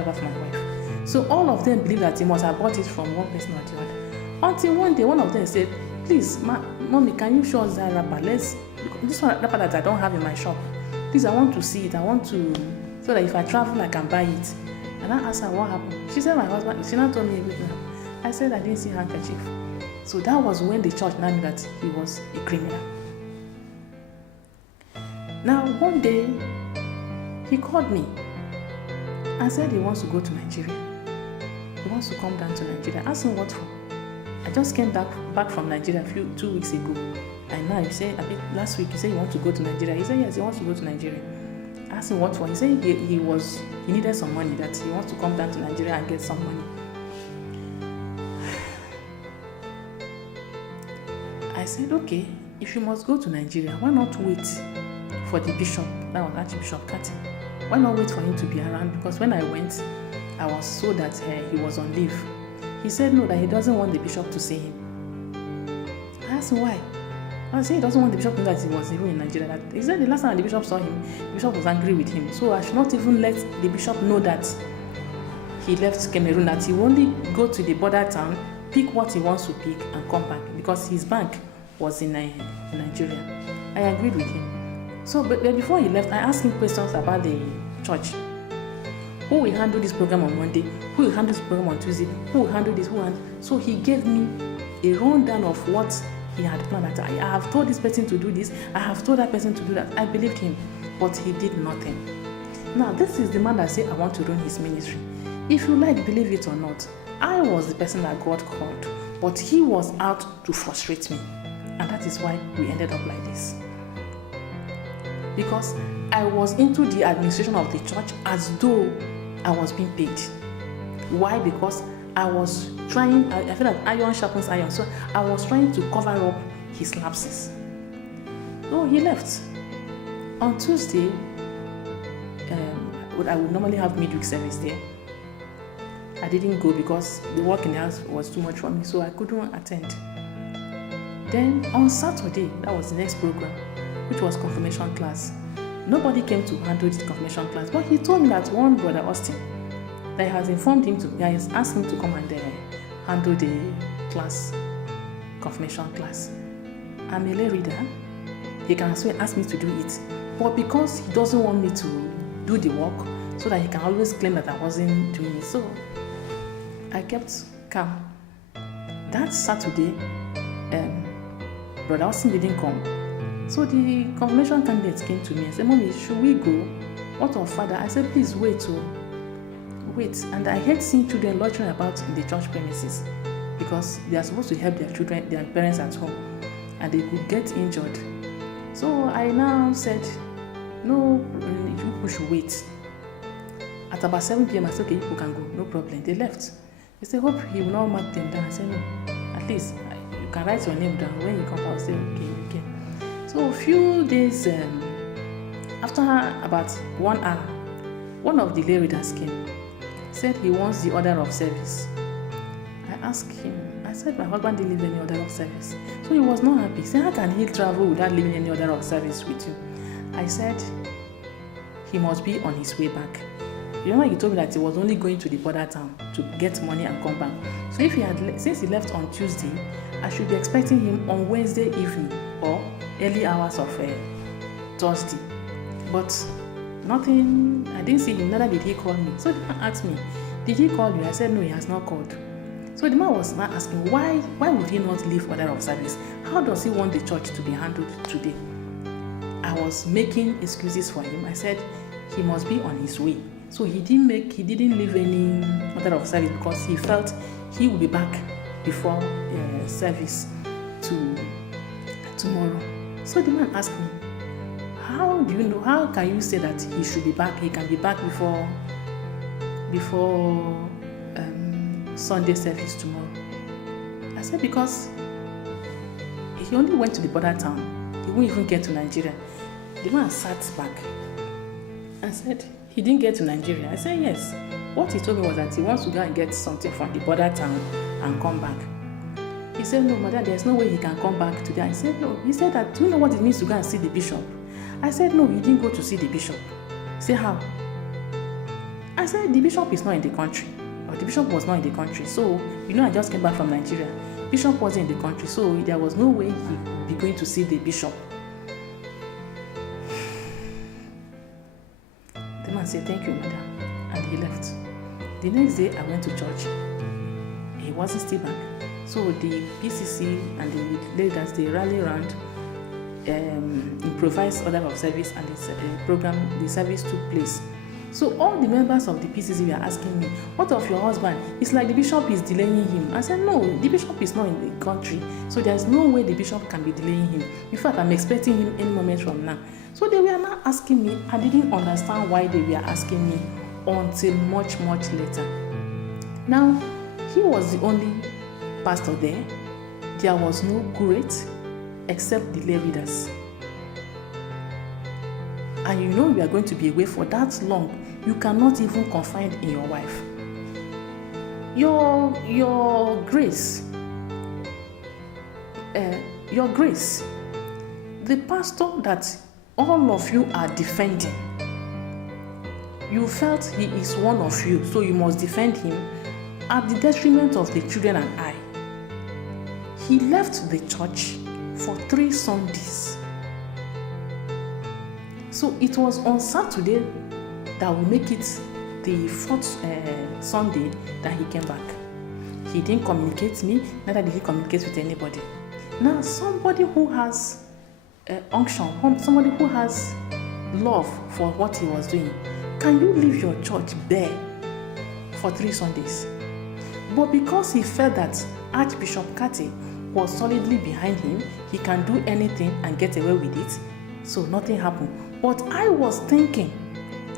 bad for my wife. So all of them believe that he must have bought it from one person or the other. Until one day, one of them said, please, mommy, can you show us that wrapper? This one wrapper that I don't have in my shop. Please, I want to see it. I want to, so that if I travel, I can buy it. And I asked her what happened. She said, my husband, she now told me everything. I said, I didn't see handkerchief. So that was when the church now knew that he was a criminal. Now, one day, he called me and said he wants to go to Nigeria. He wants to come down to Nigeria. I asked him what for. I just came back from Nigeria 2 weeks ago. And now last week, he said he wants to go to Nigeria. He said, yes, he wants to go to Nigeria. I asked him what for. He said he needed some money, that he wants to come down to Nigeria and get some money. I said, okay, if you must go to Nigeria, why not wait for the bishop? That was Archbishop Kati. Why not wait for him to be around? Because when I went, I was told that he was on leave. He said no, that he doesn't want the bishop to see him. I asked him why. I said he doesn't want the bishop to know that he was even in Nigeria. He said the last time the bishop saw him, the bishop was angry with him. So I should not even let the bishop know that he left Cameroon, that he will only go to the border town, pick what he wants to pick and come back, because his bank was in Nigeria. I agreed with him. So but before he left, I asked him questions about the church. Who will handle this program on Monday? Who will handle this program on Tuesday? Who will handle this? So he gave me a rundown of what he had planned. I have told this person to do this. I have told that person to do that. I believed him, but he did nothing. Now, this is the man that said, I want to run his ministry. If you like, believe it or not, I was the person that God called, but he was out to frustrate me. And that is why we ended up like this. Because I was into the administration of the church as though I was being paid. Why? Because I was trying, I feel like iron sharpens iron, so I was trying to cover up his lapses. So he left. On Tuesday, I would normally have midweek service there. I didn't go because the work in the house was too much for me, so I couldn't attend. Then on Saturday, that was the next program, which was confirmation class. Nobody came to handle the confirmation class, but he told me that one brother Austin, that has informed him he has asked him to come and handle the class, confirmation class. I'm a lay reader. He can as well ask me to do it, but because he doesn't want me to do the work, so that he can always claim that I wasn't doing it, so I kept calm. That Saturday, Brother Austin didn't come. So the confirmation candidates came to me and said, Mommy, should we go? What of father? I said, please wait. Wait. And I hate seeing children loitering about in the church premises, because they are supposed to help their children, their parents at home, and they could get injured. So I now said, no, you should wait. At about 7 p.m, I said, okay, you can go, no problem. They left. They said, hope he will not mark them down. I said, no, at least you can write your name down. When you come out, say, okay, you can. So a few days after about 1 hour, one of the lay readers came, said he wants the order of service. I asked him, I said my husband didn't leave any order of service. So he was not happy. He said, how can he travel without leaving any order of service with you? I said, he must be on his way back. You know, he told me that he was only going to the border town to get money and come back. So if since he left on Tuesday, I should be expecting him on Wednesday evening or early hours of Thursday. But nothing, I didn't see him, neither did he call me. So the man asked me, did he call you? I said, no, he has not called. So the man was now asking, why would he not leave order of service? How does he want the church to be handled today? I was making excuses for him. I said, he must be on his way. So he didn't leave any order of service because he felt he would be back before service tomorrow. So the man asked me, how can you say that he should be back? He can be back before Sunday service tomorrow. I said, because he only went to the border town. He won't even get to Nigeria. The man sat back and said, he didn't get to Nigeria. I said, yes. What he told me was that he wants to go and get something from the border town and come back. He said, no, madam, there's no way he can come back today. I said, no. He said that, do you know what it means to go and see the bishop? I said, no, he didn't go to see the bishop. He said, how? I said, the bishop is not in the country, or the bishop was not in the country. So, I just came back from Nigeria. Bishop wasn't in the country, so there was no way he would be going to see the bishop. The man said, thank you, madam, and he left. The next day, I went to church. He wasn't still back. So the PCC and the leaders, they rally around, improvised order of service, and the service took place. So all the members of the PCC were asking me, what of your husband? It's like the bishop is delaying him. I said, no, the bishop is not in the country, so there's no way the bishop can be delaying him. In fact, I'm expecting him any moment from now. So they were now asking me. I didn't understand why they were asking me until much, much later. Now, he was the only pastor there. There was no curate except the lay readers. And you are going to be away for that long. You cannot even confide in your wife. Your grace, the pastor that all of you are defending, you felt he is one of you, so you must defend him at the detriment of the children and I. He left the church for 3 Sundays. So it was on Saturday that will make it the 4th Sunday that he came back. He didn't communicate with me, neither did he communicate with anybody. Now, somebody who has unction, somebody who has love for what he was doing, can you leave your church bare for 3 Sundays? But because he felt that Archbishop Kati was solidly behind him, he can do anything and get away with it, so nothing happened. But I was thinking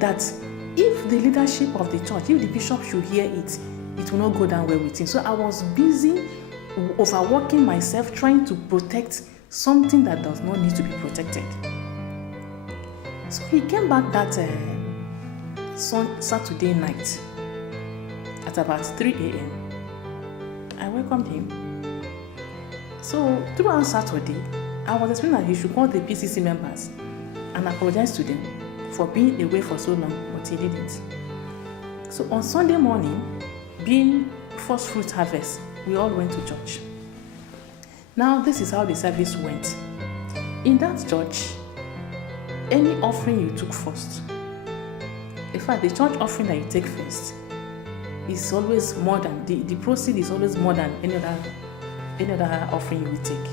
that if the leadership of the church, if the bishop should hear it, it will not go down well with him. So I was busy overworking myself, trying to protect something that does not need to be protected. So he came back that Saturday night at about 3 a.m. I welcomed him. So throughout Saturday, I was expecting that he should call the PCC members and apologize to them for being away for so long, but he didn't. So on Sunday morning, being first fruit harvest, we all went to church. Now this is how the service went. In that church, any offering you took first, in fact, the church offering that you take first is always more than, the proceed is always more than any other offering you will take.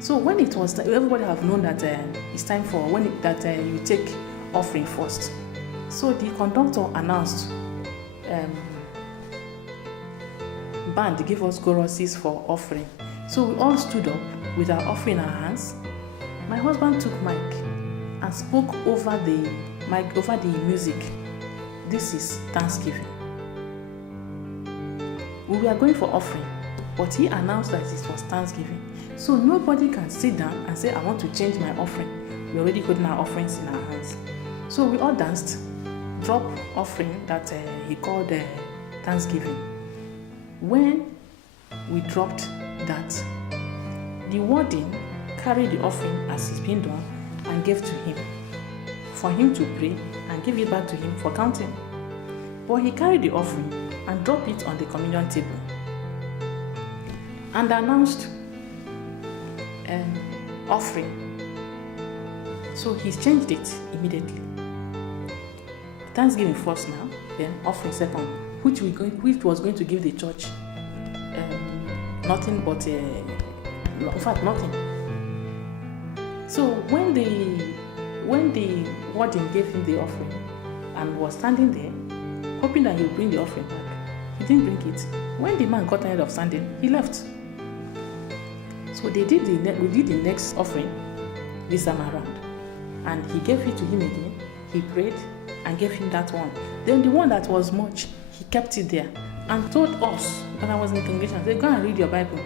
So when it was, everybody have known that it's time for you take offering first. So the conductor announced, band gave us choruses for offering. So we all stood up with our offering in our hands. My husband took mic and spoke over the music. This is Thanksgiving. We were going for offering, but he announced that it was Thanksgiving. So nobody can sit down and say, I want to change my offering. We're already putting our offerings in our hands. So we all danced, drop offering that he called Thanksgiving. When we dropped that, the warden carried the offering as it's been done and gave to him, for him to pray and give it back to him for counting. But he carried the offering and dropped it on the communion table and announced offering. So he changed it immediately. Thanksgiving first now, then offering second, which was going to give the church nothing but in fact nothing. So when the warden gave him the offering and was standing there, hoping that he would bring the offering back, he didn't bring it. When the man got tired of standing, he left. So we did the next offering this time around, and he gave it to him again. He prayed and gave him that one. Then the one that was much, he kept it there and told us, when I was in the congregation, I said, go and read your Bible.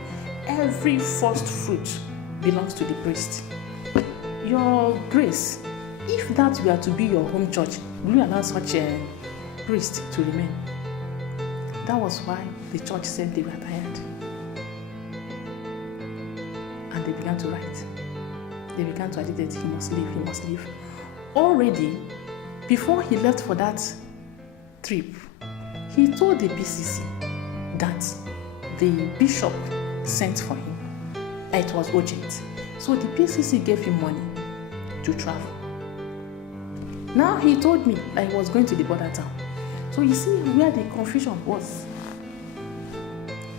Every first fruit belongs to the priest. Your grace, if that were to be your home church, will you allow such a priest to remain? That was why the church said they were tired. And they began to write. They began to agitate, he must leave, he must leave. Already, before he left for that trip, he told the PCC that the bishop sent for him. It was urgent. So the PCC gave him money to travel. Now he told me that he was going to the border town. So you see where the confusion was.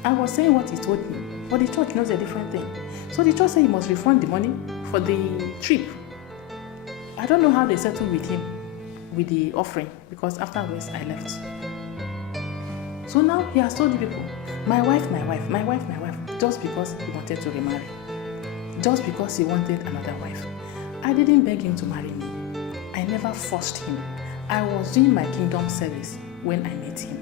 I was saying what he told me, but the church knows a different thing. So the church said he must refund the money for the trip. I don't know how they settled with him with the offering, because afterwards I left. So now he has told the people, my wife, just because he wanted to remarry. Just because he wanted another wife. I didn't beg him to marry me. I never forced him. I was doing my kingdom service when I met him.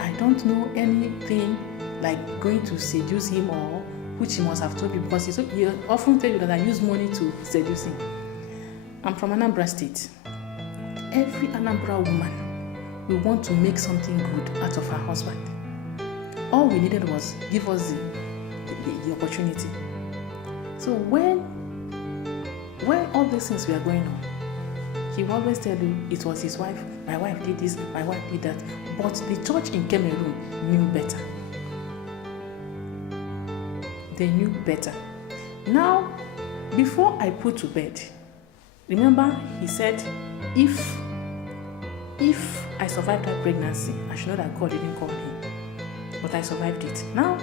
I don't know anything like going to seduce him, or which he must have told me, because he often tell you that I use money to seduce him. I'm from Anambra State. Every Anambra woman will want to make something good out of her husband. All we needed was give us the opportunity. So when all these things were going on, he will always tell you it was his wife, my wife did this, my wife did that. But the church in Cameroon knew better. They knew better. Now, before I put to bed, remember he said, if I survived that pregnancy, I should know that God didn't call him. But I survived it. Now,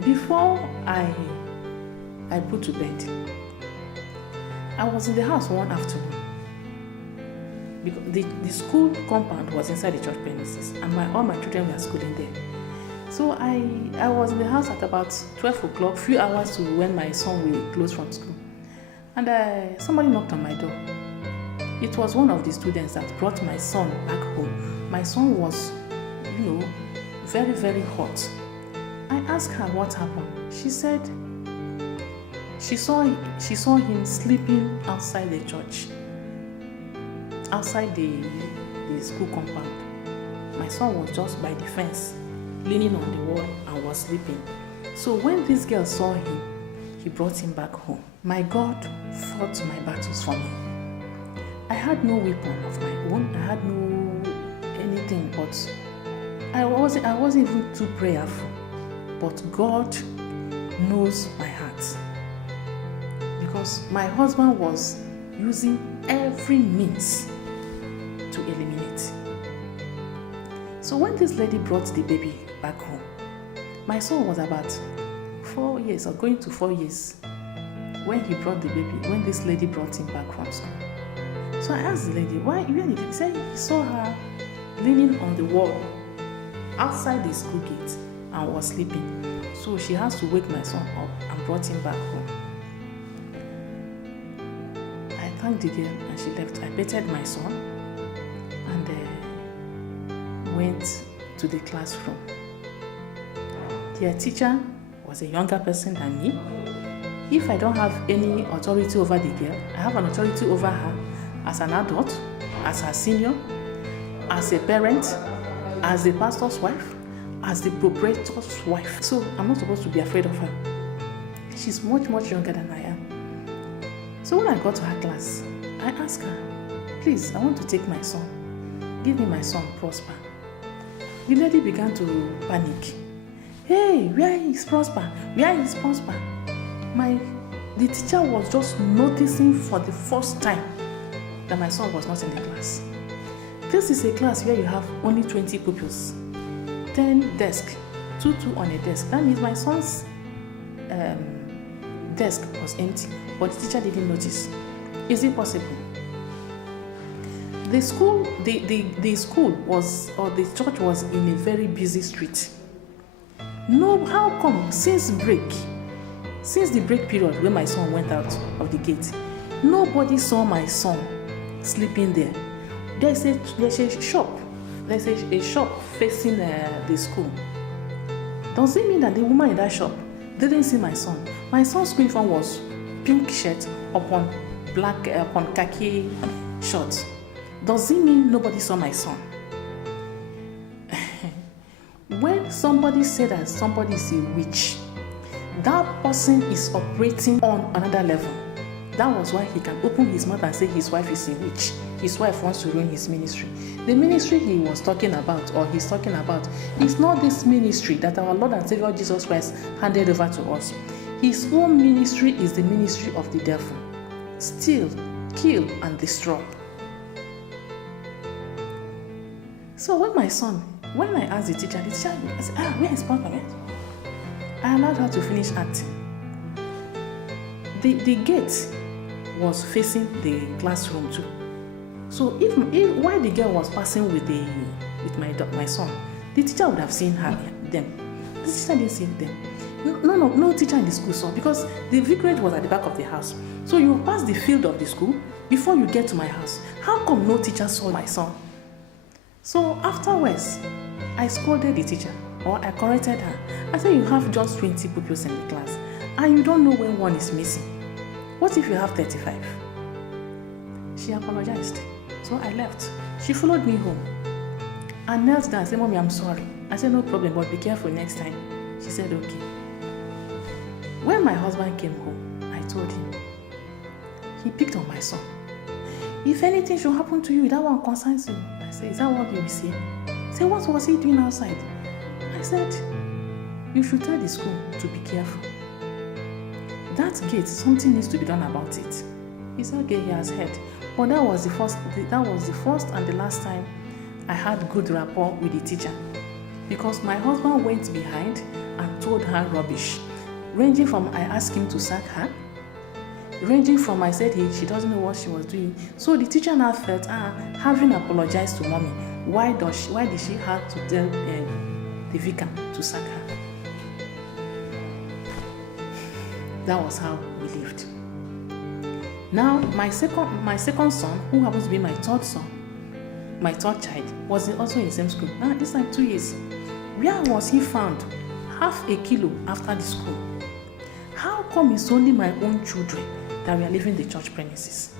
before I put to bed, I was in the house one afternoon. Because the school compound was inside the church premises, and all my children were schooling there. So I was in the house at about 12 o'clock, few hours to when my son will close from school. And somebody knocked on my door. It was one of the students that brought my son back home. My son was, very, very hot. I asked her what happened. She said she saw him sleeping outside the church, outside the school compound. My son was just by the fence, leaning on the wall, and was sleeping. So when this girl saw him, he brought him back home. My God fought my battles for me. I had no weapon of my own. I had no anything, but I wasn't even too prayerful. But God knows my heart, because my husband was using every means to eliminate. So when this lady brought the baby back home, my son was about 4 years, or going to 4 years, when this lady brought him back from school. So I asked the lady, where did he say he saw her leaning on the wall outside the school gate and was sleeping. So she has to wake my son up and brought him back home. I thanked the girl and she left. I petted my son and went to the classroom. Their teacher was a younger person than me. If I don't have any authority over the girl, I have an authority over her as an adult, as her senior, as a parent, as the pastor's wife, as the proprietor's wife. So I'm not supposed to be afraid of her. She's much, much younger than I am. So when I got to her class, I asked her, please, I want to take my son. Give me my son, Prosper. The lady began to panic. Hey, where is Prosper? Where is Prosper? The teacher was just noticing for the first time that my son was not in the class. This is a class where you have only 20 pupils, 10 desks, 2 on a desk. That means my son's desk was empty, but the teacher didn't notice. Is it possible? The school was, or the church was in a very busy street. No, how come since the break period when my son went out of the gate, nobody saw my son sleeping there? There's a shop facing the school. Does it mean that the woman in that shop didn't see my son? My son's uniform was pink shirt upon khaki shorts. Does it mean nobody saw my son? When somebody said that somebody is a witch, that person is operating on another level. That was why he can open his mouth and say his wife is a witch. His wife wants to ruin his ministry. The ministry he was talking about, or he's talking about, is not this ministry that our Lord and Savior Jesus Christ handed over to us. His own ministry is the ministry of the devil. Steal, kill, and destroy. So when I asked the teacher said, where is Papa? I allowed her to finish acting. The gate was facing the classroom too. So if while the girl was passing with my son, the teacher would have seen them. The teacher didn't see them. No teacher in the school saw, because the vicarage was at the back of the house. So you pass the field of the school before you get to my house. How come no teacher saw my son? So afterwards, I scolded the teacher, or I corrected her. I said, you have just 20 pupils in the class, and you don't know when one is missing. What if you have 35? She apologized. So I left. She followed me home and knelt down and said, Mommy, I'm sorry. I said, no problem, but be careful next time. She said, okay. When my husband came home, I told him. He picked on my son. If anything should happen to you, that one concerns you. I said, is that what you will say? He said, what was he doing outside? I said, you should tell the school to be careful. That gate, something needs to be done about it. He said, okay, he has heard. But that was the first and the last time I had good rapport with the teacher. Because my husband went behind and told her rubbish. Ranging from I asked him to sack her, ranging from I said she doesn't know what she was doing. So the teacher now felt, having apologized to Mommy, why did she have to tell the vicar to sack her? That was how we lived. Now my second son, who happens to be my third child, was also in the same school. Now this time 2 years. Where was he found? Half a kilo after the school. How come it's only my own children that we are leaving the church premises?